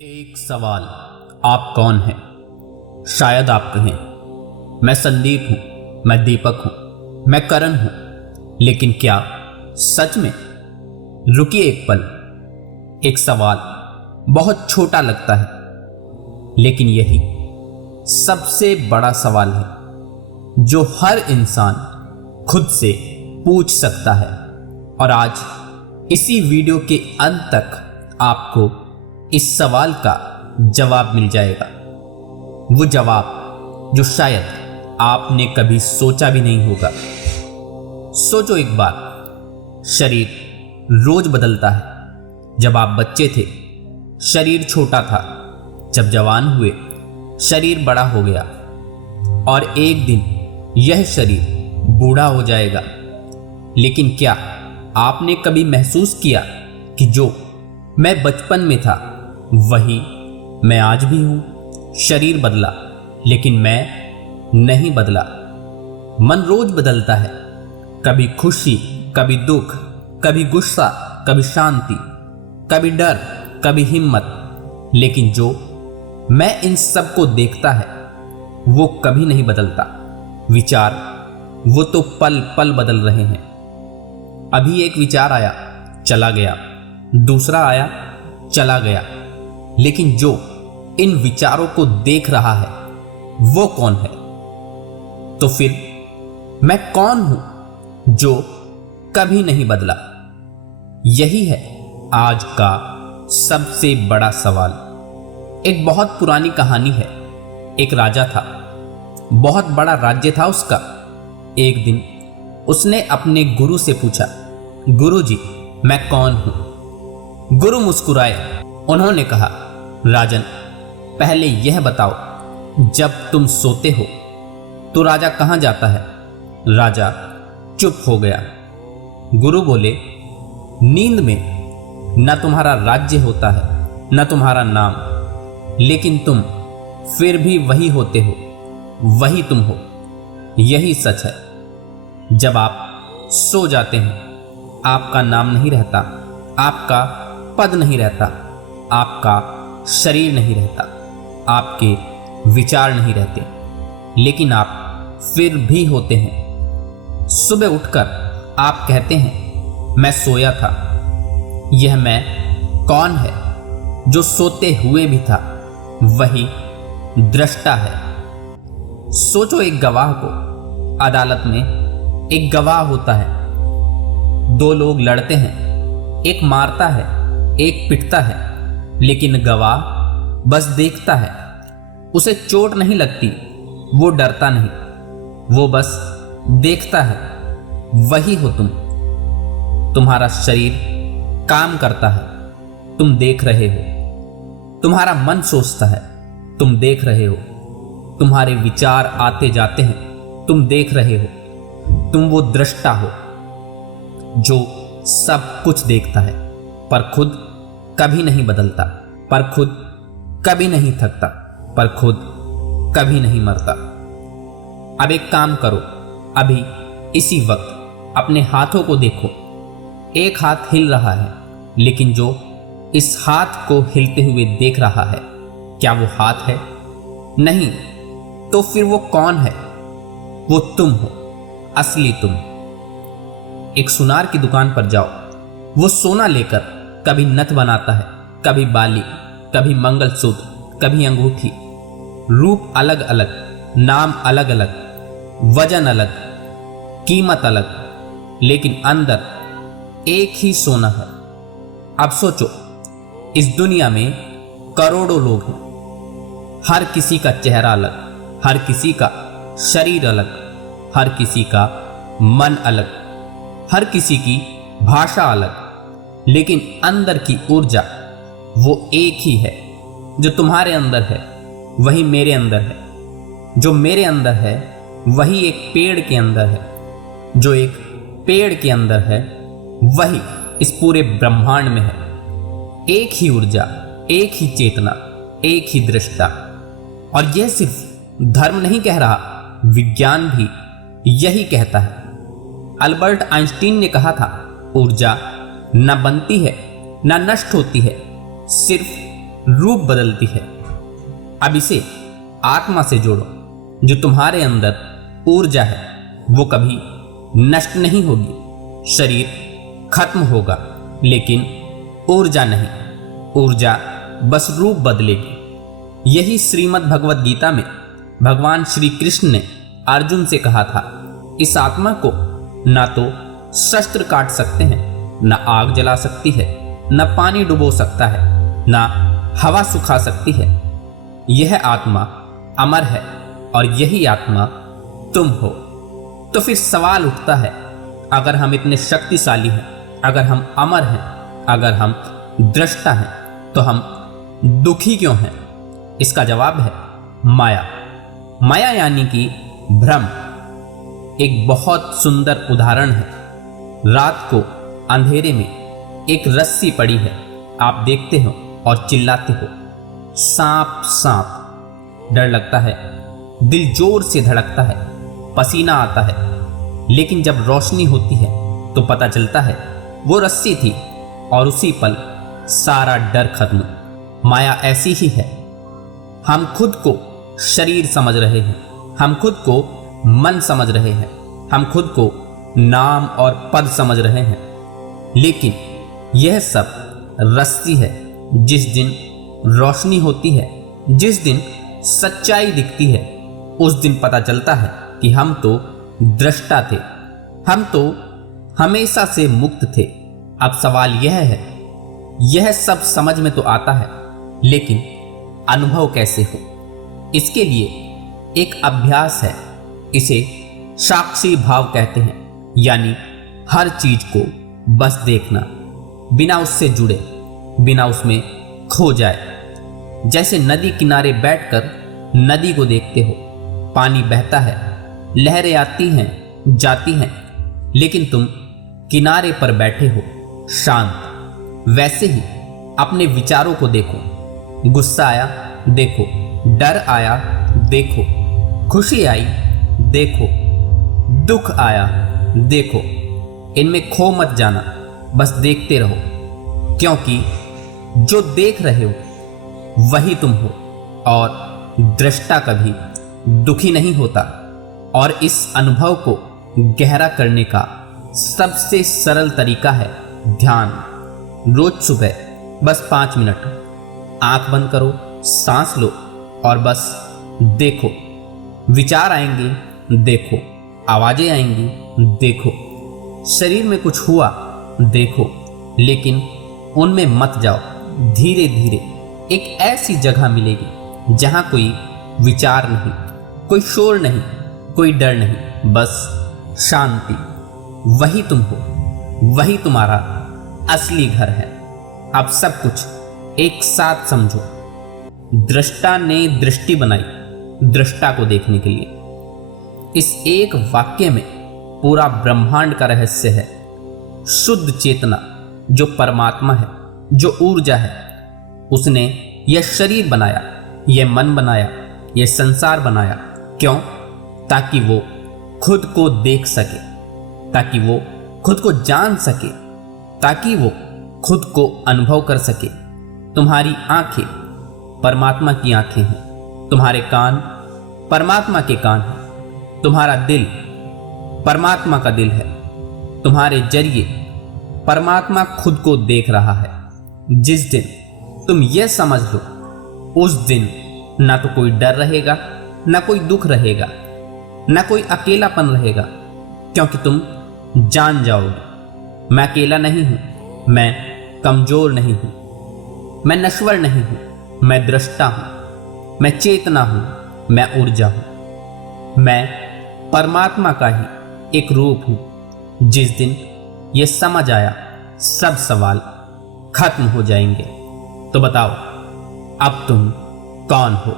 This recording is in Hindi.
एक सवाल, आप कौन हैं? शायद आप कहें मैं संदीप हूं, मैं दीपक हूं, मैं करण हूं, लेकिन क्या सच में? रुकिए एक पल। एक सवाल बहुत छोटा लगता है, लेकिन यही सबसे बड़ा सवाल है जो हर इंसान खुद से पूछ सकता है। और आज इसी वीडियो के अंत तक आपको इस सवाल का जवाब मिल जाएगा। वो जवाब जो शायद आपने कभी सोचा भी नहीं होगा। सोचो एक बार, शरीर रोज बदलता है। जब आप बच्चे थे शरीर छोटा था, जब जवान हुए शरीर बड़ा हो गया, और एक दिन यह शरीर बूढ़ा हो जाएगा। लेकिन क्या आपने कभी महसूस किया कि जो मैं बचपन में था वही मैं आज भी हूं? शरीर बदला लेकिन मैं नहीं बदला। मन रोज बदलता है, कभी खुशी, कभी दुख, कभी गुस्सा, कभी शांति, कभी डर, कभी हिम्मत। लेकिन जो मैं इन सब को देखता है वो कभी नहीं बदलता। विचार वो तो पल पल बदल रहे हैं। अभी एक विचार आया, चला गया, दूसरा आया, चला गया। लेकिन जो इन विचारों को देख रहा है वो कौन है? तो फिर मैं कौन हूं जो कभी नहीं बदला? यही है आज का सबसे बड़ा सवाल। एक बहुत पुरानी कहानी है। एक राजा था, बहुत बड़ा राज्य था उसका। एक दिन उसने अपने गुरु से पूछा, गुरुजी मैं कौन हूं? गुरु मुस्कुराए। उन्होंने कहा, राजन पहले यह बताओ, जब तुम सोते हो तो राजा कहां जाता है? राजा चुप हो गया। गुरु बोले, नींद में न तुम्हारा राज्य होता है न तुम्हारा नाम, लेकिन तुम फिर भी वही होते हो, वही तुम हो। यही सच है। जब आप सो जाते हैं आपका नाम नहीं रहता, आपका पद नहीं रहता, आपका शरीर नहीं रहता, आपके विचार नहीं रहते, लेकिन आप फिर भी होते हैं। सुबह उठकर आप कहते हैं मैं सोया था। यह मैं कौन है जो सोते हुए भी था? वही दृष्टा है। सोचो एक गवाह को। अदालत में एक गवाह होता है। दो लोग लड़ते हैं, एक मारता है एक पिटता है, लेकिन गवाह बस देखता है। उसे चोट नहीं लगती, वो डरता नहीं, वो बस देखता है। वही हो तुम। तुम्हारा शरीर काम करता है, तुम देख रहे हो। तुम्हारा मन सोचता है, तुम देख रहे हो। तुम्हारे विचार आते जाते हैं, तुम देख रहे हो। तुम वो दृष्टा हो जो सब कुछ देखता है, पर खुद कभी नहीं बदलता, पर खुद कभी नहीं थकता, पर खुद कभी नहीं मरता। अब एक काम करो, अभी इसी वक्त अपने हाथों को देखो। एक हाथ हिल रहा है, लेकिन जो इस हाथ को हिलते हुए देख रहा है, क्या वो हाथ है? नहीं। तो फिर वो कौन है? वो तुम हो, असली तुम। एक सुनार की दुकान पर जाओ। वो सोना लेकर कभी नथ बनाता है, कभी बाली, कभी मंगलसूत्र, कभी अंगूठी। रूप अलग अलग, नाम अलग अलग, वजन अलग, कीमत अलग, लेकिन अंदर एक ही सोना है। अब सोचो, इस दुनिया में करोड़ों लोग हैं। हर किसी का चेहरा अलग, हर किसी का शरीर अलग, हर किसी का मन अलग, हर किसी की भाषा अलग, लेकिन अंदर की ऊर्जा वो एक ही है। जो तुम्हारे अंदर है वही मेरे अंदर है, जो मेरे अंदर है वही एक पेड़ के अंदर है, जो एक पेड़ के अंदर है वही इस पूरे ब्रह्मांड में है। एक ही ऊर्जा, एक ही चेतना, एक ही दृष्टा। और यह सिर्फ धर्म नहीं कह रहा, विज्ञान भी यही कहता है। अल्बर्ट आइंस्टीन ने कहा था, ऊर्जा न बनती है न नष्ट होती है, सिर्फ रूप बदलती है। अब इसे आत्मा से जोड़ो। जो तुम्हारे अंदर ऊर्जा है वो कभी नष्ट नहीं होगी। शरीर खत्म होगा लेकिन ऊर्जा नहीं। ऊर्जा बस रूप बदलेगी। यही श्रीमद् भगवद गीता में भगवान श्री कृष्ण ने अर्जुन से कहा था, इस आत्मा को ना तो शस्त्र काट सकते हैं, न आग जला सकती है, न पानी डुबो सकता है, न हवा सुखा सकती है। यह आत्मा अमर है और यही आत्मा तुम हो। तो फिर सवाल उठता है, अगर हम इतने शक्तिशाली हैं, अगर हम अमर हैं, अगर हम दृष्टा हैं, तो हम दुखी क्यों हैं? इसका जवाब है माया। माया यानी कि भ्रम। एक बहुत सुंदर उदाहरण है। रात को अंधेरे में एक रस्सी पड़ी है, आप देखते हो और चिल्लाते हो, सांप सांप। डर लगता है, दिल जोर से धड़कता है, पसीना आता है। लेकिन जब रोशनी होती है तो पता चलता है वो रस्सी थी और उसी पल सारा डर खत्म। माया ऐसी ही है। हम खुद को शरीर समझ रहे हैं, हम खुद को मन समझ रहे हैं, हम खुद को नाम और पद समझ रहे हैं। लेकिन यह सब रस्सी है। जिस दिन रोशनी होती है, जिस दिन सच्चाई दिखती है, उस दिन पता चलता है कि हम तो दृष्टा थे, हम तो हमेशा से मुक्त थे। अब सवाल यह है, यह सब समझ में तो आता है, लेकिन अनुभव कैसे हो? इसके लिए एक अभ्यास है। इसे साक्षी भाव कहते हैं, यानी हर चीज को बस देखना, बिना उससे जुड़े, बिना उसमें खो जाए। जैसे नदी किनारे बैठकर नदी को देखते हो। पानी बहता है, लहरें आती हैं, जाती हैं, लेकिन तुम किनारे पर बैठे हो, शांत। वैसे ही अपने विचारों को देखो। गुस्सा आया देखो, डर आया देखो, खुशी आई देखो, दुख आया देखो। इनमें खो मत जाना, बस देखते रहो, क्योंकि जो देख रहे हो वही तुम हो। और दृष्टा कभी दुखी नहीं होता। और इस अनुभव को गहरा करने का सबसे सरल तरीका है ध्यान। रोज सुबह बस 5 मिनट आंख बंद करो, सांस लो और बस देखो। विचार आएंगे देखो, आवाजें आएंगी देखो, शरीर में कुछ हुआ देखो, लेकिन उनमें मत जाओ। धीरे धीरे एक ऐसी जगह मिलेगी जहां कोई विचार नहीं, कोई शोर नहीं, कोई डर नहीं, बस शांति। वही तुम हो, वही तुम्हारा असली घर है। अब सब कुछ एक साथ समझो। दृष्टा ने दृष्टि बनाई दृष्टा को देखने के लिए। इस एक वाक्य में पूरा ब्रह्मांड का रहस्य है। शुद्ध चेतना जो परमात्मा है, जो ऊर्जा है, उसने यह शरीर बनाया, यह मन बनाया, यह संसार बनाया। क्यों? ताकि वो खुद को देख सके, ताकि वो खुद को जान सके, ताकि वो खुद को अनुभव कर सके। तुम्हारी आंखें परमात्मा की आंखें हैं, तुम्हारे कान परमात्मा के कान हैं, तुम्हारा दिल परमात्मा का दिल है। तुम्हारे जरिए परमात्मा खुद को देख रहा है। जिस दिन तुम यह समझ लो, उस दिन ना तो कोई डर रहेगा, ना कोई दुख रहेगा, ना कोई अकेलापन रहेगा, क्योंकि तुम जान जाओगे मैं अकेला नहीं हूं, मैं कमजोर नहीं हूं, मैं नश्वर नहीं हूं, मैं दृष्टा हूं, मैं चेतना हूं, मैं ऊर्जा हूं, मैं परमात्मा का ही एक रूप हूं। जिस दिन यह समझ आया, सब सवाल खत्म हो जाएंगे। तो बताओ, अब तुम कौन हो?